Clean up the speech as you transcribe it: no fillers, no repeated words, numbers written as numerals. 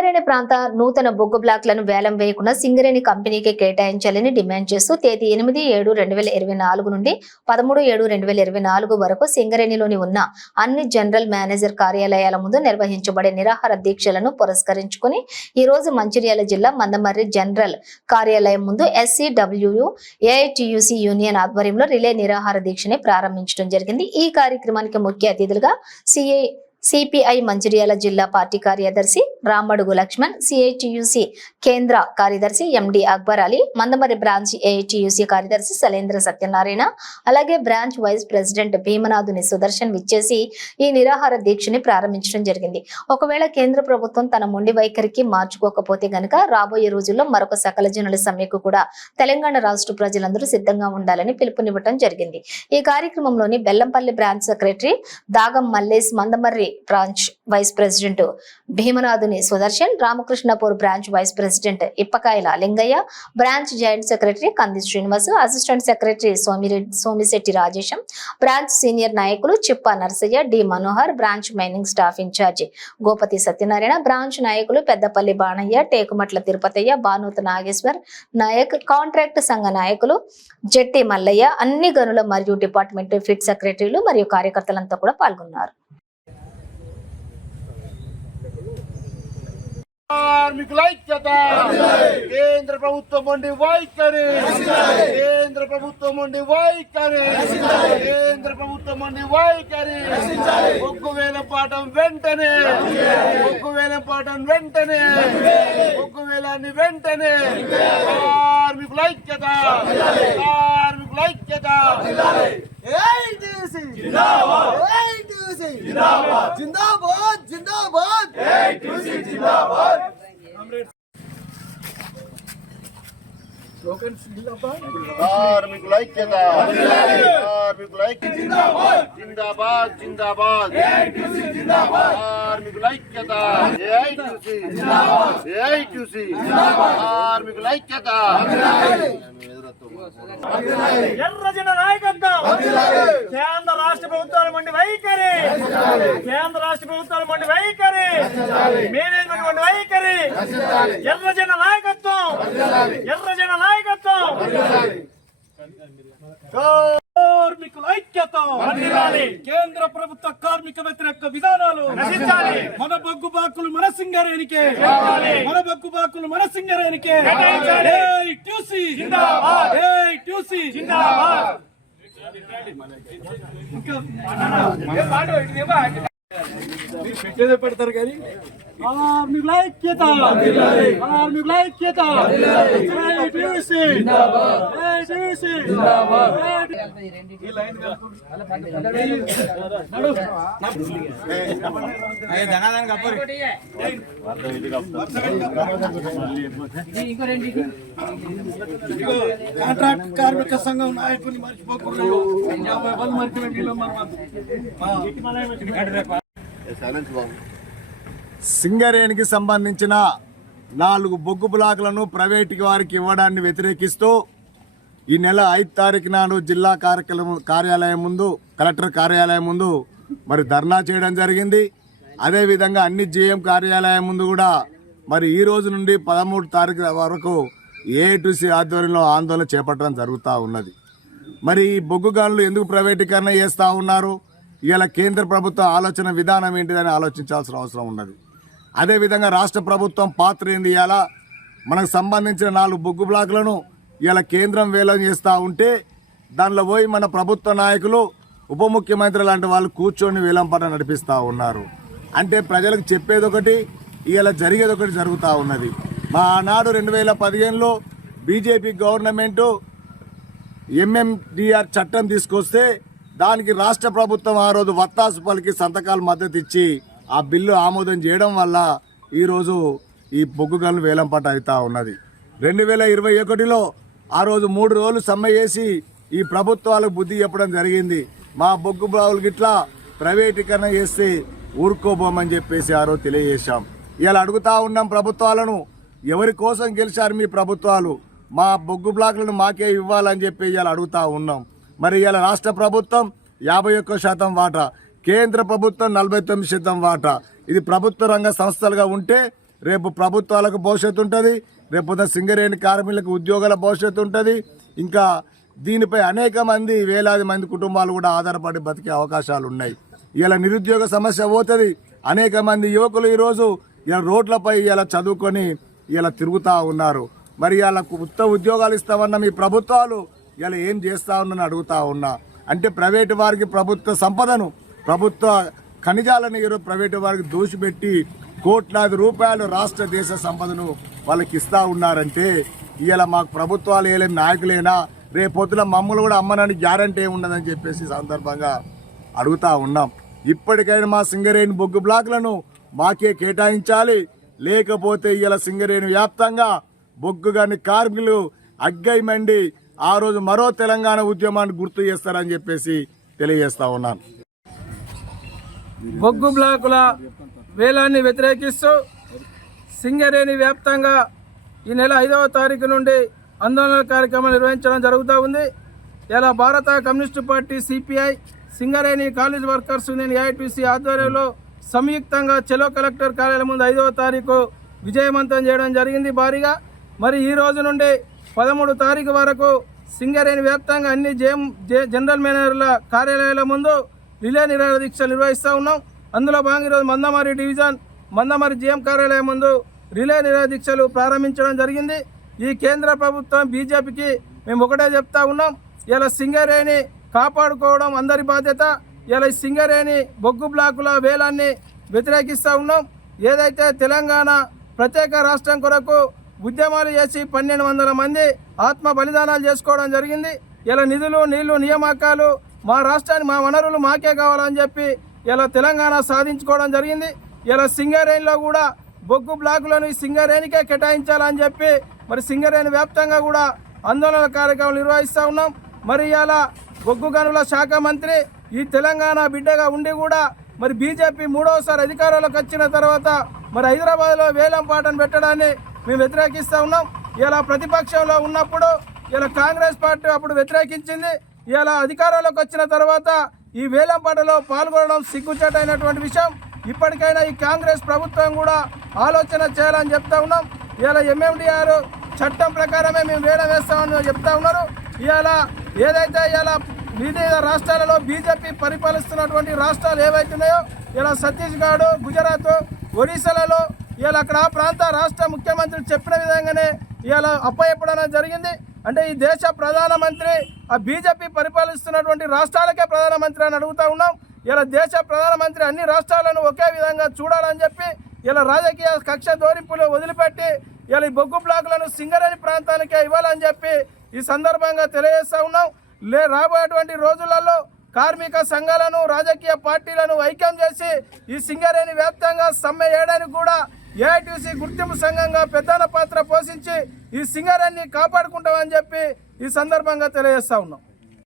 సింగరేణి ప్రాంత నూతన బొగ్గు బ్లాక్లను వేలం వేయకుండా సింగరేణి కంపెనీకి కేటాయించాలని డిమాండ్ చేస్తూ తేదీ 8/7/2024 నుండి 13/7/2024 వరకు సింగరేణిలోని ఉన్న అన్ని జనరల్ మేనేజర్ కార్యాలయాల ముందు నిర్వహించబడే నిరాహార దీక్షలను పురస్కరించుకుని ఈ రోజు మంచిర్యాల జిల్లా మందమర్రి జనరల్ కార్యాలయం ముందు SCWU AITUC యూనియన్ ఆధ్వర్యంలో రిలే నిరాహార దీక్షని ప్రారంభించడం జరిగింది। ఈ కార్యక్రమానికి ముఖ్య అతిథులుగా CPI మంచిర్యాల జిల్లా పార్టీ కార్యదర్శి రామడుగు లక్ష్మణ్, CITUC కేంద్ర కార్యదర్శి MD Akbar Ali, Mandamarri branch AITUC కార్యదర్శి శైలేంద్ర సత్యనారాయణ, అలాగే branch vice president Bheemanathuni Sudarshan విచ్చేసి ఈ నిరాహార దీక్షని ప్రారంభించడం జరిగింది। ఒకవేళ కేంద్ర ప్రభుత్వం తన మొండి వైఖరికి మార్చుకోకపోతే గనక రాబోయే రోజుల్లో మరొక సకల జనుల సమ్మెకు కూడా తెలంగాణ రాష్ట్ర ప్రజలందరూ సిద్ధంగా ఉండాలని పిలుపునివ్వడం జరిగింది। ఈ కార్యక్రమంలోని Bellampalli branch secretary Dagam Mallesh, Mandamarri branch vice president Bheemanathuni Sudarshan, Ramakrishnapur branch vice president Ippakayala Lingaiah, branch joint secretary Kandi Srinivas, assistant secretary Somisetti Rajesham, branch senior నాయకులు Chippa Narsaiah, D Manohar, branch mining staff incharge Gopathi Satyanarayana, branch నాయకులు పెద్దపల్లి బాణయ్య, టేకుమట్ల తిరుపతయ్య, బానూత నాగేశ్వర్ నాయక్, కాంట్రాక్ట్ సంఘ నాయకులు జట్టి మల్లయ్య, అన్ని గనుల మరియు డిపార్ట్మెంట్ ఫిట్ సెక్రటరీలు మరియు కార్యకర్తలంతా కూడా పాల్గొన్నారు। కార్మికుల ఐక్యత, కేంద్ర ప్రభుత్వం మొండి వైఖరి, కేంద్ర ప్రభుత్వం మొండి వైఖరి, కేంద్ర ప్రభుత్వం మొండి వైఖరి, బొగ్గు వేలం పాఠం వెంటనే, బొగ్గు వేలం పాఠం వెంటనే, బొగ్గు వేలాన్ని వెంటనే, కార్మికుల ఐక్యత, కార్మికుల ఐక్యత, AITUC జిందాబాద్, AITUC జిందాబాద్, జిందాబాద్ జిందాబాద్, AITUC జిందాబాద్। కార్మికుల ఐక్యత, కార్మికుల ఐక్యత జిందాబాద్, జిందాబాద్ జిందాబాద్, AITUC జిందాబాద్, కార్మికుల ఐక్యత, AITUC జిందాబాద్, AITUC జిందాబాద్, కార్మికుల ఐక్యత, ఎర్రజెండా నాయకత్వం, కేంద్ర రాష్ట్ర ప్రభుత్వాల మొండి వైఖరి, కేంద్ర రాష్ట్ర ప్రభుత్వాల మొండి వైఖరి, మేనేజ్మెంట్ మొండి వైఖరి, ఎర్రజెండా నాయకత్వం, ఎర్రజెండా నాయకత్వం, కార్మికుల ఐక్యత, కేంద్ర ప్రభుత్వ కార్మిక వ్యతిరేక విధానాలు నశించాలి, మన బొగ్గు బాకులు మన సింగరేణికే, మన బొగ్గు బాకులు మన సింగరేణికే, AITUC జిందాబాద్, AITUC జిందాబాద్। పెట్టేదే పెడతారు కానీ కార్మికుల ఐక్యత, కార్మికుల ఐక్యత, AITUC జిందాబాద్, AITUC జిందాబాద్। కాంట్రాక్ట్ కార్మిక సంఘం నాయకుని మర్చిపోకుండా 50 మంది సింగరేణికి సంబంధించిన 4 బొగ్గు బ్లాకులను ప్రైవేటు వారికి ఇవ్వడాన్ని వ్యతిరేకిస్తూ ఈ నెల 5 తారీఖు నాడు జిల్లా కార్యాలయం ముందు, కలెక్టర్ కార్యాలయం ముందు మరి ధర్నా చేయడం జరిగింది। అదేవిధంగా అన్ని GM కార్యాలయం ముందు కూడా మరి ఈ రోజు నుండి 13 తారీఖు వరకు AITUC ఆధ్వర్యంలో ఆందోళన చేపట్టడం జరుగుతూ ఉన్నది। మరి ఈ బొగ్గు గనులు ఎందుకు ప్రైవేటీకరణ చేస్తూ ఉన్నారు, ఇలా కేంద్ర ప్రభుత్వ ఆలోచన విధానం ఏంటిదని ఆలోచించాల్సిన అవసరం ఉన్నది। అదేవిధంగా రాష్ట్ర ప్రభుత్వం పాత్ర ఏంది, ఇలా మనకు సంబంధించిన 4 బొగ్గు బ్లాకులను ఇలా కేంద్రం వేలం చేస్తూ ఉంటే దానిలో పోయి మన ప్రభుత్వ నాయకులు, ఉప ముఖ్యమంత్రి లాంటి వాళ్ళు కూర్చొని వేలంపాట నడిపిస్తూ ఉన్నారు। అంటే ప్రజలకు చెప్పేది ఒకటి, ఇలా జరిగేది ఒకటి జరుగుతూ ఉన్నది। మా ఆనాడు 2015లో బీజేపీ గవర్నమెంటు MMDR చట్టం తీసుకొస్తే దానికి రాష్ట్ర ప్రభుత్వం ఆ రోజు వత్తాసు పలికి సంతకాలు మద్దతు ఇచ్చి ఆ బిల్లు ఆమోదం చేయడం వల్ల ఈరోజు ఈ బొగ్గు గనులు వేలంపాట అవుతూ ఉన్నది। 2021లో ఆ రోజు 3 రోజులు సమ్మె చేసి ఈ ప్రభుత్వాలకు బుద్ధి చెప్పడం జరిగింది। మా బొగ్గు బావులు గిట్లా ప్రైవేటీకరణ చేస్తే ఊరుకోబోమని చెప్పేసి ఆ రోజు తెలియజేశాం। ఇలా అడుగుతా ఉన్నాం ప్రభుత్వాలను, ఎవరి కోసం గెలిచారు మీ ప్రభుత్వాలు, మా బొగ్గు బ్లాకులను మాకే ఇవ్వాలని చెప్పి ఇలా అడుగుతా ఉన్నాం। మరి ఇలా రాష్ట్ర ప్రభుత్వం 51% వాటా, కేంద్ర ప్రభుత్వం 49% వాటా, ఇది ప్రభుత్వ రంగ సంస్థలుగా ఉంటే రేపు ప్రభుత్వాలకు భవిష్యత్తు ఉంటుంది, రేపు సింగరేణి కార్మికులకు ఉద్యోగాల భవిష్యత్తు ఉంటుంది. ఇంకా దీనిపై అనేక మంది వేలాది మంది కుటుంబాలు కూడా ఆధారపడి బతికే అవకాశాలు ఉన్నాయి. ఇలా నిరుద్యోగ సమస్య పోతుంది. అనేక మంది యువకులు ఈరోజు ఇలా రోడ్లపై ఇలా చదువుకొని ఇలా తిరుగుతూ ఉన్నారు. మరి ఇలా కొత్త ఉద్యోగాలు ఇస్తామన్న మీ ప్రభుత్వాలు ఇలా ఏం చేస్తా ఉన్నారని అడుగుతా ఉన్నా. అంటే ప్రైవేటు వారికి ప్రభుత్వ సంపదను, ప్రభుత్వ ఖనిజాలను ఈరోజు ప్రైవేటు వారికి దోషిపెట్టి కోట్లాది రూపాయలు రాష్ట్ర దేశ సంపదను వాళ్ళకి ఇస్తూ ఉన్నారంటే ఇలా మాకు ప్రభుత్వాలు ఏలేని నాయకులేనా, రేపొద్దున మమ్మల్ని కూడా అమ్మనని గ్యారంటీ ఉండదని చెప్పేసి సందర్భంగా అడుగుతా ఉన్నాం. ఇప్పటికైనా మా సింగరేణి బొగ్గు బ్లాక్లను మాకే కేటాయించాలి, లేకపోతే ఇలా సింగరేణి వ్యాప్తంగా బొగ్గు గాని కార్మికులు అగ్గై మండి ఆ రోజు మరో తెలంగాణ ఉద్యమాన్ని గుర్తు చేస్తారని చెప్పేసి తెలియజేస్తా ఉన్నాను. బొగ్గు బ్లాకుల వేలాన్ని వ్యతిరేకిస్తూ సింగరేణి వ్యాప్తంగా ఈ నెల 5వ తారీఖు నుండి ఆందోళన కార్యక్రమాలు నిర్వహించడం జరుగుతూ ఉంది. ఇలా భారత communist party CPI, Singareni college workers union AITC ఆధ్వర్యంలో సంయుక్తంగా చెలో కలెక్టర్ కార్యాలయం ముందు 5వ తారీఖు విజయవంతం చేయడం జరిగింది భారీగా. మరి ఈ రోజు నుండి 13 తారీఖు వరకు సింగరేణి వ్యాప్తంగా అన్ని జనరల్ మేనేజర్ల కార్యాలయాల ముందు రిలే నిరాహార దీక్షలు నిర్వహిస్తూ ఉన్నాం. అందులో భాగంగా ఈరోజు మందమరి డివిజన్ మందమరి జీఎం కార్యాలయం ముందు రిలే నిరాహార దీక్షలు ప్రారంభించడం జరిగింది. ఈ కేంద్ర ప్రభుత్వం బీజేపీకి మేము ఒకటే చెప్తా ఉన్నాం, ఇలా సింగరేణి కాపాడుకోవడం అందరి బాధ్యత. ఇలా సింగరేణి బొగ్గు బ్లాకుల వేలాన్ని వ్యతిరేకిస్తూ ఉన్నాం. ఏదైతే తెలంగాణ ప్రత్యేక రాష్ట్రం కొరకు ఉద్యమాలు చేసి 1200 మంది ఆత్మ బలిదానాలు చేసుకోవడం జరిగింది. ఇలా నిధులు, నీళ్లు, నియామకాలు మా రాష్ట్రాన్ని, మా వనరులు మాకే కావాలని చెప్పి ఇలా తెలంగాణ సాధించుకోవడం జరిగింది. ఇలా సింగరేణిలో కూడా బొగ్గు బ్లాకులను ఈ సింగరేణికే కేటాయించాలని చెప్పి మరి సింగరేణి వ్యాప్తంగా కూడా ఆందోళన కార్యక్రమాలు నిర్వహిస్తూ ఉన్నాం. మరి ఇలా బొగ్గు గనుల శాఖ మంత్రి ఈ తెలంగాణ బిడ్డగా ఉండి కూడా మరి బీజేపీ 3వసారి అధికారంలోకి వచ్చిన తర్వాత మరి హైదరాబాద్లో వేలం పాటను పెట్టడాన్ని మేము వ్యతిరేకిస్తూ ఉన్నాం. ఇలా ప్రతిపక్షంలో ఉన్నప్పుడు ఇలా కాంగ్రెస్ పార్టీ అప్పుడు వ్యతిరేకించింది. ఇలా అధికారంలోకి వచ్చిన తర్వాత ఈ వేలం పాటలో పాల్గొనడం సిగ్గుచేటైనటువంటి విషయం. ఇప్పటికైనా ఈ కాంగ్రెస్ ప్రభుత్వం కూడా ఆలోచన చేయాలని చెప్తా ఉన్నాం. ఇలా ఎంఎండిఆర్ చట్టం ప్రకారమే మేము వేలం వేస్తామని చెప్తా ఉన్నారు. ఇలా ఏదైతే ఇలా వివిధ రాష్ట్రాలలో బీజేపీ పరిపాలిస్తున్నటువంటి రాష్ట్రాలు ఏవైతున్నాయో ఇలా ఛత్తీస్గఢ్, గుజరాత్, ఒడిశాలలో ఇలా అక్కడ ఆ ప్రాంత రాష్ట్ర ముఖ్యమంత్రి చెప్పిన విధంగానే ఇలా అప్పచెప్పడం జరిగింది. అంటే ఈ దేశ ప్రధానమంత్రి ఆ బీజేపీ పరిపాలిస్తున్నటువంటి రాష్ట్రాలకే ప్రధానమంత్రి అని అడుగుతా ఉన్నాం. ఇలా దేశ ప్రధానమంత్రి అన్ని రాష్ట్రాలను ఒకే విధంగా చూడాలని చెప్పి ఇలా రాజకీయ కక్ష దోరింపులు వదిలిపెట్టి ఇలా ఈ బొగ్గు బ్లాకులను సింగరేణి ప్రాంతానికే ఇవ్వాలని చెప్పి ఈ సందర్భంగా తెలియజేస్తా ఉన్నాం. రాబోయేటువంటి రోజులలో కార్మిక సంఘాలను, రాజకీయ పార్టీలను ఐక్యం చేసి ఈ సింగరేణి వ్యాప్తంగా సమ్మె చేయడానికి కూడా ఏఐటీసీ గుర్తింపు సంఘంగా ప్రధాన పాత్ర పోషించి ఈ సింగరేణిని కాపాడుకుంటామని చెప్పి ఈ సందర్భంగా తెలియజేస్తా ఉన్నాం.